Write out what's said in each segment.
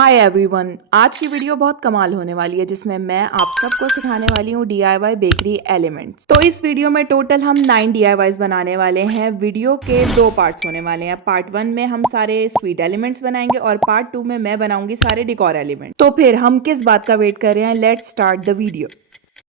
Hi everyone, आज की video बहुत कमाल होने वाली है जिसमें मैं आप सबको सिखाने वाली हूँ DIY बेकरी एलिमेंट्स। तो इस वीडियो में टोटल हम 9 DIYs बनाने वाले हैं। वीडियो के दो पार्ट्स होने वाले हैं। पार्ट 1 में हम सारे स्वीट एलिमेंट्स बनाएंगे और पार्ट 2 में मैं बनाऊंगी सारे डेकोर एलिमेंट। तो फिर हम किस बात का वेट कर रहे हैं, let's start the video.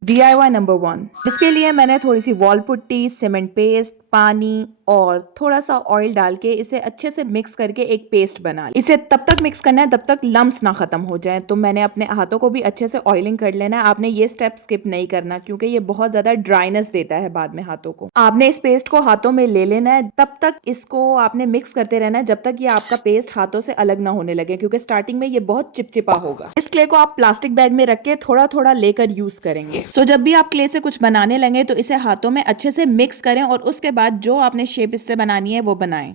DIY number 1, इसके लिए मैंने थोड़ी सी वॉल पुट्टी, सीमेंट पेस्ट, पानी और थोड़ा सा ऑयल डाल के इसे अच्छे से मिक्स करके एक पेस्ट बना ली। इसे तब तक मिक्स करना है जब तक लम्स ना खत्म हो जाए। तो मैंने अपने हाथों को भी अच्छे से ऑयलिंग कर लेना है। आपने ये स्टेप स्किप नहीं करना क्योंकि ये बहुत ज्यादा ड्राइनेस देता है बाद में हाथों को। आपने इस पेस्ट को हाथों में ले लेना है, तब तक इसको आपने मिक्स करते रहना है जब तक ये आपका पेस्ट हाथों से अलग ना होने लगे, क्योंकि स्टार्टिंग में ये बहुत चिपचिपा होगा। इस क्ले को आप प्लास्टिक बैग में रख के थोड़ा थोड़ा लेकर यूज करेंगे। तो जब भी आप क्ले से कुछ बनाने लगे तो इसे हाथों में अच्छे से मिक्स करें और उसके बाद जो आपने शेप इससे बनानी है वो बनाएं।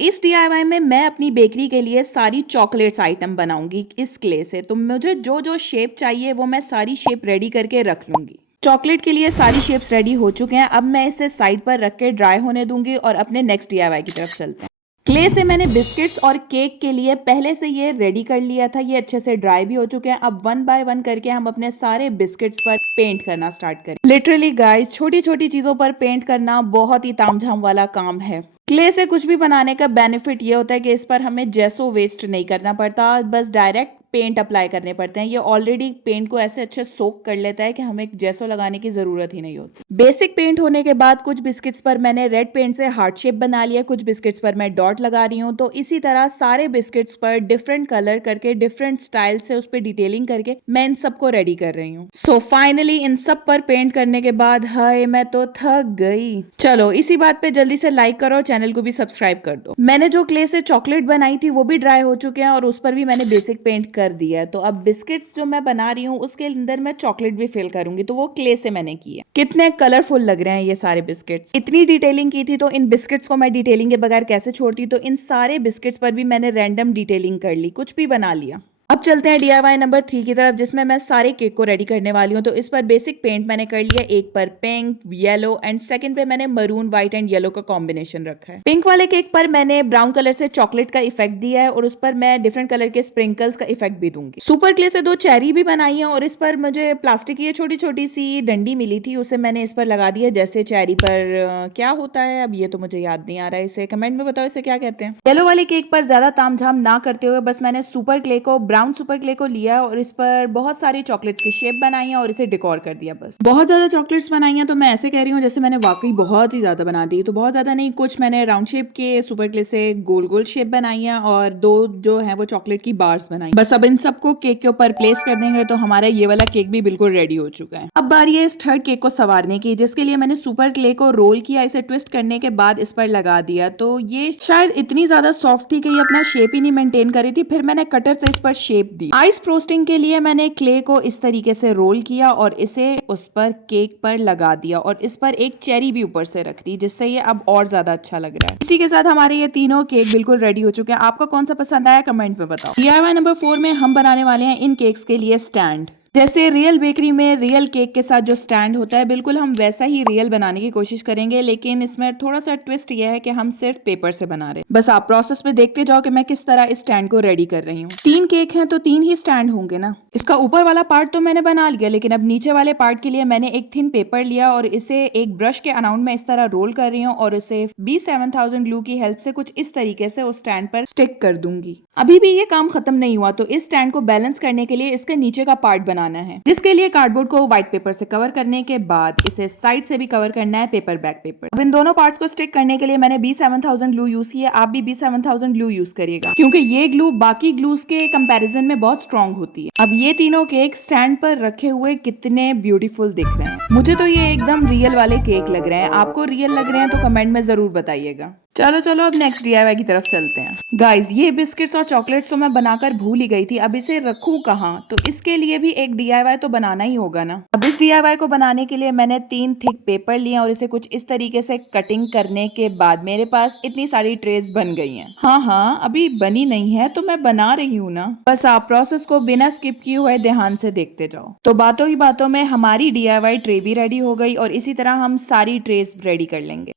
इस DIY में मैं अपनी बेकरी के लिए सारी चॉकलेट्स आइटम बनाऊंगी इस क्ले से। तो मुझे जो जो शेप चाहिए वो मैं सारी शेप रेडी करके रख लूंगी। चॉकलेट के लिए सारी शेप्स रेडी हो चुके हैं। अब मैं इसे साइड पर रख के ड्राई होने दूंगी और अपने नेक्स्ट DIY की तरफ चलते हैं। क्ले से मैंने बिस्किट्स और केक के लिए पहले से ये रेडी कर लिया था। ये अच्छे से ड्राई भी हो चुके हैं। अब 1 बाय 1 करके हम अपने सारे बिस्किट्स पर पेंट करना स्टार्ट करें। लिटरली गाइस, छोटी छोटी चीजों पर पेंट करना बहुत ही तामझाम वाला काम है। क्ले से कुछ भी बनाने का बेनिफिट ये होता है कि इस पर हमें जेसो वेस्ट नहीं करना पड़ता, बस डायरेक्ट पेंट अप्लाई करने पड़ते हैं। ये ऑलरेडी पेंट को ऐसे अच्छे सोक कर लेता है कि हमें जेसो लगाने की जरूरत ही नहीं होती। बेसिक पेंट होने के बाद कुछ बिस्किट्स पर मैंने रेड पेंट से हार्ट शेप बना लिया, कुछ बिस्किट्स पर मैं डॉट लगा रही हूँ। तो इसी तरह सारे बिस्किट्स पर डिफरेंट कलर करके, डिफरेंट स्टाइल से उस पर डिटेलिंग करके मैं इन सबको रेडी कर रही हूँ। फाइनली इन सब पर पेंट करने के बाद हाय मैं तो थक गई। चलो इसी बात पे जल्दी से लाइक करो, चैनल को भी सब्सक्राइब कर दो। मैंने जो क्ले से चॉकलेट बनाई थी वो भी ड्राई हो चुके हैं और उस पर भी मैंने बेसिक पेंट कर दिया है। तो अब बिस्किट्स जो मैं बना रही हूँ उसके अंदर मैं चॉकलेट भी फिल करूंगी, तो वो क्ले से मैंने की है। कितने कलरफुल लग रहे हैं ये सारे बिस्किट्स। इतनी डिटेलिंग की थी तो इन बिस्किट्स को मैं डिटेलिंग के बगैर कैसे छोड़ती। तो इन सारे बिस्किट्स पर भी मैंने रैंडम डिटेलिंग कर ली, कुछ भी बना लिया। अब चलते हैं DIY नंबर 3 की तरफ, जिसमें मैं सारे केक को रेडी करने वाली हूँ। तो इस पर बेसिक पेंट मैंने कर लिया। एक पर पिंक, येलो एंड सेकंड पे मैंने मरून, व्हाइट एंड येलो का कॉम्बिनेशन रखा है। पिंक वाले केक पर मैंने ब्राउन कलर से चॉकलेट का इफेक्ट दिया है और उस पर मैं डिफरेंट कलर के स्प्रिंकल्स का इफेक्ट भी दूंगी। सुपर क्ले से 2 चेरी भी बनाई है और इस पर मुझे प्लास्टिक की छोटी छोटी सी डंडी मिली थी, उसे मैंने इस पर लगा दिया। जैसे चेरी पर क्या होता है अब ये तो मुझे याद नहीं आ रहा है, इसे कमेंट में बताओ इसे क्या कहते हैं। येलो वाले केक पर ज्यादा तामझाम ना करते हुए बस मैंने सुपर क्ले को, ब्राउन सुपर क्ले को लिया और इस पर बहुत सारी चॉकलेट्स की शेप बनाई है और इसे डेकोर कर दिया। बस बहुत ज्यादा चॉकलेट्स बनाई हैं तो मैं ऐसे कह रही हूँ जैसे मैंने वाकई बहुत ही ज्यादा बना दी। तो बहुत ज्यादा नहीं, कुछ मैंने राउंड शेप के सुपर क्ले से गोल गोल शेप बनाई है और 2 जो है वो चॉकलेट की बार्स बनाई। बस अब इन सबको केक के ऊपर प्लेस कर देंगे तो हमारा ये वाला केक भी बिल्कुल रेडी हो चुका है। अब बारी है इस थर्ड केक को संवारने की, जिसके लिए मैंने सुपर क्ले को रोल किया, इसे ट्विस्ट करने के बाद इस पर लगा दिया। तो ये शायद इतनी ज्यादा सॉफ्ट थी कि ये अपना शेप ही नहीं मेंटेन करी थी। फिर मैंने कटर से इस पर शेप दी। आइस फ्रोस्टिंग के लिए मैंने क्ले को इस तरीके से रोल किया और इसे उस पर केक पर लगा दिया और इस पर एक चेरी भी ऊपर से रख दी, जिससे ये अब और ज्यादा अच्छा लग रहा है। इसी के साथ हमारे ये तीनों केक बिल्कुल रेडी हो चुके हैं। आपका कौन सा पसंद आया कमेंट में बताओ। DIY नंबर 4 में हम बनाने वाले हैं इन केक्स के लिए स्टैंड। जैसे रियल बेकरी में रियल केक के साथ जो स्टैंड होता है, बिल्कुल हम वैसा ही रियल बनाने की कोशिश करेंगे, लेकिन इसमें थोड़ा सा ट्विस्ट यह है कि हम सिर्फ पेपर से बना रहे हैं। बस आप प्रोसेस में देखते जाओ कि मैं किस तरह इस स्टैंड को रेडी कर रही हूँ। 3 केक हैं तो 3 ही स्टैंड होंगे ना। इसका ऊपर वाला पार्ट तो मैंने बना लिया, लेकिन अब नीचे वाले पार्ट के लिए मैंने एक थिन पेपर लिया और इसे एक ब्रश के अराउंड में इस तरह रोल कर रही हूँ और इसे B7000 ग्लू की हेल्प से कुछ इस तरीके से उस स्टैंड पर स्टिक कर दूंगी। अभी भी ये काम खत्म नहीं हुआ, तो इस स्टैंड को बैलेंस करने के लिए इसके नीचे का पार्ट बनाना है, जिसके लिए कार्डबोर्ड को व्हाइट पेपर से कवर करने के बाद इसे साइड से भी कवर करना है पेपर बैक पेपर। अब इन दोनों पार्ट्स को स्टिक करने के लिए मैंने B7000 ग्लू यूज किया। आप भी B7000 ग्लू यूज करिएगा, क्योंकि ये ग्लू बाकी ग्लूज के कंपैरिजन में बहुत स्ट्रॉन्ग होती है। अब ये तीनों केक स्टैंड पर रखे हुए कितने ब्यूटीफुल दिख रहे हैं। मुझे तो ये एकदम रियल वाले केक लग रहे हैं। आपको रियल लग रहे हैं तो कमेंट में जरूर बताइएगा। चलो चलो अब नेक्स्ट DIY की तरफ चलते हैं। गाइस, ये बिस्किट्स और चॉकलेट्स तो मैं बनाकर भूल ही गई थी। अब इसे रखूं कहाँ, तो इसके लिए भी एक DIY तो बनाना ही होगा ना। अब इस DIY को बनाने के लिए मैंने 3 थिक पेपर लिए और इसे कुछ इस तरीके से कटिंग करने के बाद मेरे पास इतनी सारी ट्रेस बन गई हैं। हाँ, अभी बनी नहीं है तो मैं बना रही हूँ ना। बस आप प्रोसेस को बिना स्किप किए हुए ध्यान से देखते जाओ। तो बातों ही बातों में हमारी DIY ट्रे भी रेडी हो गई और इसी तरह हम सारी ट्रेस रेडी कर लेंगे।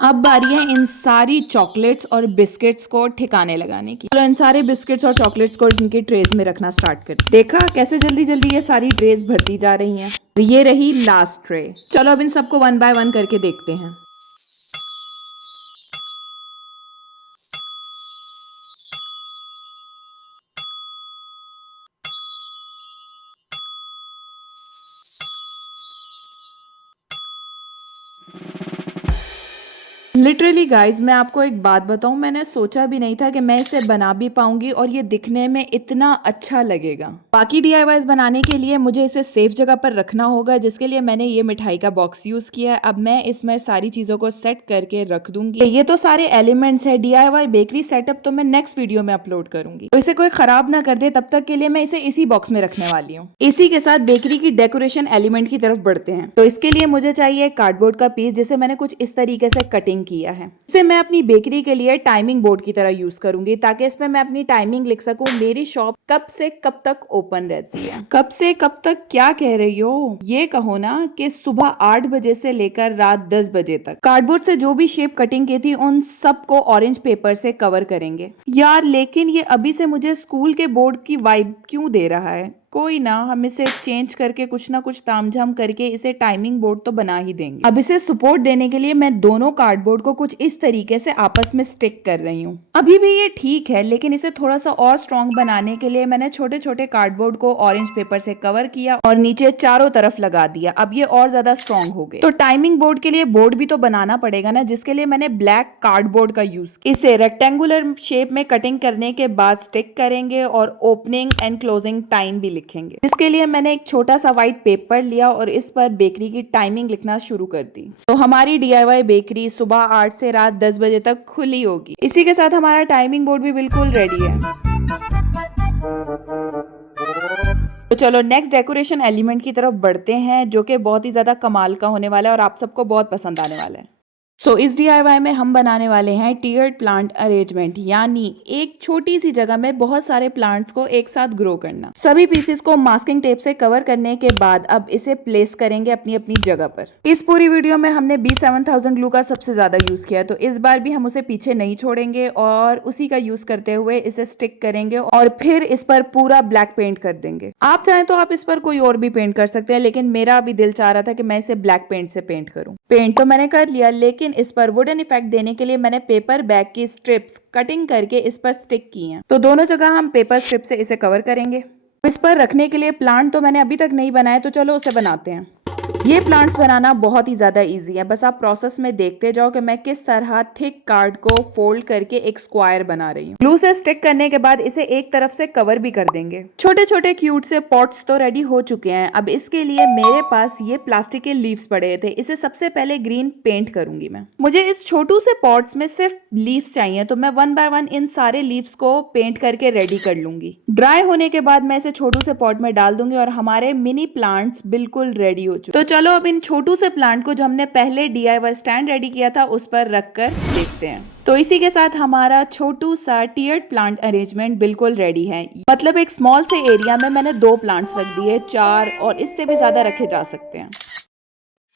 अब बारी है इन सारी चॉकलेट्स और बिस्किट्स को ठिकाने लगाने की। चलो इन सारे बिस्किट्स और चॉकलेट्स को इनकी ट्रेज में रखना स्टार्ट कर। देखा कैसे जल्दी जल्दी ये सारी ट्रेज भरती जा रही हैं। ये रही लास्ट ट्रे। चलो अब इन सबको वन बाय वन करके देखते हैं। लिटरली गाइज मैं आपको एक बात बताऊं, मैंने सोचा भी नहीं था कि मैं इसे बना भी पाऊंगी और ये दिखने में इतना अच्छा लगेगा। बाकी DIYs बनाने के लिए मुझे इसे सेफ जगह पर रखना होगा, जिसके लिए मैंने ये मिठाई का बॉक्स यूज किया है। अब मैं इसमें सारी चीजों को सेट करके रख दूंगी। ये तो सारे एलिमेंट्स है। DIY बेकरी सेटअप तो मैं नेक्स्ट वीडियो में अपलोड करूंगी, तो इसे कोई खराब ना कर दे तब तक के लिए मैं इसे इसी बॉक्स में रखने वाली हूँ। इसी के साथ बेकरी की डेकोरेशन एलिमेंट की तरफ बढ़ते हैं। तो इसके लिए मुझे चाहिए कार्डबोर्ड का पीस, जिसे मैंने कुछ इस तरीके से कटिंग किया है। इसे मैं अपनी बेकरी के लिए टाइमिंग बोर्ड की तरह यूज करूंगी, ताकि इसमें मैं अपनी टाइमिंग लिख सकूं। मेरी शॉप कब से कब तक ओपन रहती है। कब से कब तक क्या कह रही हो? ये कहो ना कि सुबह 8 बजे से लेकर रात 10 बजे तक। कार्डबोर्ड से जो भी शेप कटिंग की थी उन सबको ऑरेंज पेपर से कवर करेंगे। यार लेकिन ये अभी से मुझे स्कूल के बोर्ड की वाइब क्यों दे रहा है? कोई ना, हम इसे चेंज करके कुछ ना कुछ तामझाम करके इसे टाइमिंग बोर्ड तो बना ही देंगे। अब इसे सपोर्ट देने के लिए मैं दोनों कार्डबोर्ड को कुछ इस तरीके से आपस में स्टिक कर रही हूँ। अभी भी ये ठीक है, लेकिन इसे थोड़ा सा और स्ट्रॉन्ग बनाने के लिए मैंने छोटे छोटे कार्डबोर्ड को ऑरेंज पेपर से कवर किया और नीचे चारों तरफ लगा दिया। अब ये और ज्यादा स्ट्रॉन्ग हो गए। तो टाइमिंग बोर्ड के लिए बोर्ड भी तो बनाना पड़ेगा ना, जिसके लिए मैंने ब्लैक कार्डबोर्ड का यूज किया। इसे रेक्टेंगुलर शेप में कटिंग करने के बाद स्टिक करेंगे और ओपनिंग एंड क्लोजिंग टाइम भी लिखेंगे। इसके लिए मैंने एक छोटा सा व्हाइट पेपर लिया और इस पर बेकरी की टाइमिंग लिखना शुरू कर दी। तो हमारी DIY बेकरी सुबह 8 से रात 10 बजे तक खुली होगी। इसी के साथ हमारा टाइमिंग बोर्ड भी बिल्कुल रेडी है। तो चलो नेक्स्ट डेकोरेशन एलिमेंट की तरफ बढ़ते हैं, जो कि बहुत ही ज्यादा कमाल का होने वाला है और आप सबको बहुत पसंद आने वाला है। सो इस DIY में हम बनाने वाले हैं टीयर्ड प्लांट अरेंजमेंट, यानी एक छोटी सी जगह में बहुत सारे प्लांट्स को एक साथ ग्रो करना। सभी पीसेस को मास्किंग टेप से कवर करने के बाद अब इसे प्लेस करेंगे अपनी अपनी जगह पर। इस पूरी वीडियो में हमने B7000 ग्लू का सबसे ज्यादा यूज किया, तो इस बार भी हम उसे पीछे नहीं छोड़ेंगे और उसी का यूज करते हुए इसे स्टिक करेंगे और फिर इस पर पूरा ब्लैक पेंट कर देंगे। आप चाहें तो आप इस पर कोई और भी पेंट कर सकते हैं, लेकिन मेरा अभी दिल चाह रहा था कि मैं इसे ब्लैक पेंट से पेंट करूं। पेंट तो मैंने कर लिया, लेकिन इस पर वुडन इफेक्ट देने के लिए मैंने पेपर बैग की स्ट्रिप्स कटिंग करके इस पर स्टिक की हैं। तो दोनों जगह हम पेपर स्ट्रिप से इसे कवर करेंगे। इस पर रखने के लिए प्लांट तो मैंने अभी तक नहीं बनाया, तो चलो उसे बनाते हैं। ये प्लांट्स बनाना बहुत ही ज्यादा इजी है, बस आप प्रोसेस में देखते जाओ कि मैं किस तरह थिक कार्ड को फोल्ड करके एक स्क्वायर बना रही हूँ। ग्लू से स्टिक करने के बाद इसे एक तरफ से कवर भी कर देंगे। छोटे छोटे क्यूट से पॉट्स तो रेडी हो चुके हैं। अब इसके लिए मेरे पास ये प्लास्टिक के लीव्स पड़े थे, इसे सबसे पहले ग्रीन पेंट करूंगी मैं। मुझे इस छोटू से पॉट्स में सिर्फ लीव्स चाहिए, तो मैं वन बाय वन इन सारे लीव्स को पेंट करके रेडी कर लूंगी। ड्राई होने के बाद मैं इसे छोटू से पॉट में डाल दूंगी और हमारे मिनी प्लांट्स बिल्कुल रेडी हो चुके। तो चलो अब इन छोटू से प्लांट को जो हमने पहले DIY स्टैंड रेडी किया था उस पर रखकर देखते हैं। तो इसी के साथ हमारा छोटू सा टीयर्ड प्लांट अरेंजमेंट बिल्कुल रेडी है। मतलब एक स्मॉल से एरिया में मैंने 2 प्लांट्स रख दिए, 4 और इससे भी ज्यादा रखे जा सकते हैं।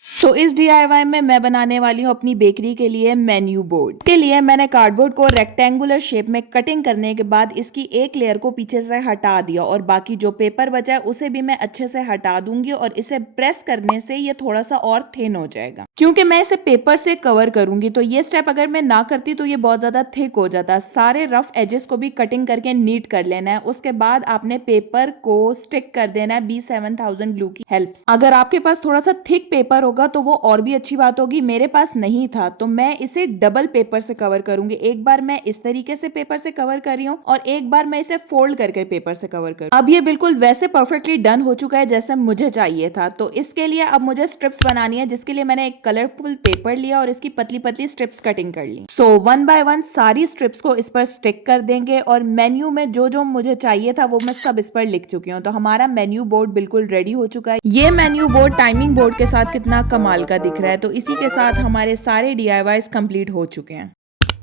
तो इस DIY में मैं बनाने वाली हूँ अपनी बेकरी के लिए मेन्यू बोर्ड। इसके लिए मैंने कार्डबोर्ड को रेक्टेंगुलर शेप में कटिंग करने के बाद इसकी एक लेयर को पीछे से हटा दिया और बाकी जो पेपर बचा है उसे भी मैं अच्छे से हटा दूंगी और इसे प्रेस करने से ये थोड़ा सा और थिन हो जाएगा। क्योंकि मैं इसे पेपर से कवर करूंगी, तो ये स्टेप अगर मैं ना करती तो ये बहुत ज्यादा थिक हो जाता। सारे रफ एजेस को भी कटिंग करके नीट कर लेना है। उसके बाद आपने पेपर को स्टिक कर देना है B7000 ग्लू की हेल्प से। अगर आपके पास थोड़ा सा थिक पेपर होगा तो वो और भी अच्छी बात होगी। मेरे पास नहीं था, तो मैं इसे डबल पेपर से कवर करूंगी। एक बार मैं इस तरीके से पेपर से कवर कर रही हूँ और एक बार मैं इसे फोल्ड करके पेपर से कवर करूँ। अब ये बिल्कुल वैसे परफेक्टली डन हो चुका है जैसे मुझे चाहिए था। तो इसके लिए अब मुझे स्ट्रिप्स बनानी है, जिसके लिए मैंने एक कलरफुल पेपर लिया और इसकी पतली पतली स्ट्रिप्स कटिंग कर ली। सो वन बाय वन सारी स्ट्रिप्स को इस पर स्टिक कर देंगे और मेन्यू में जो जो मुझे चाहिए था वो मैं सब इस पर लिख चुकी हूँ। तो हमारा मेन्यू बोर्ड बिल्कुल रेडी हो चुका है। ये मेन्यू बोर्ड टाइमिंग बोर्ड के साथ कितना कमाल का दिख रहा है। तो इसी के साथ हमारे सारे DIYs कंप्लीट हो चुके हैं।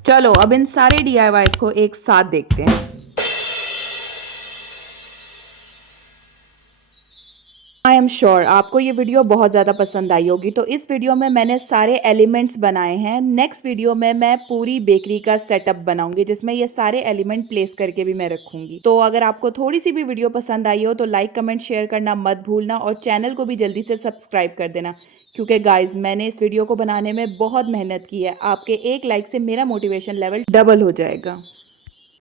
चलो अब इन सारे DIYs को एक साथ देखते हैं। आई एम श्योर आपको ये वीडियो बहुत ज़्यादा पसंद आई होगी। तो इस वीडियो में मैंने सारे एलिमेंट्स बनाए हैं। नेक्स्ट वीडियो में मैं पूरी बेकरी का सेटअप बनाऊंगी जिसमें ये सारे एलिमेंट प्लेस करके भी मैं रखूंगी। तो अगर आपको थोड़ी सी भी वीडियो पसंद आई हो तो लाइक कमेंट शेयर करना मत भूलना और चैनल को भी जल्दी से सब्सक्राइब कर देना, क्योंकि गाइज मैंने इस वीडियो को बनाने में बहुत मेहनत की है। आपके एक लाइक से मेरा मोटिवेशन लेवल डबल हो जाएगा।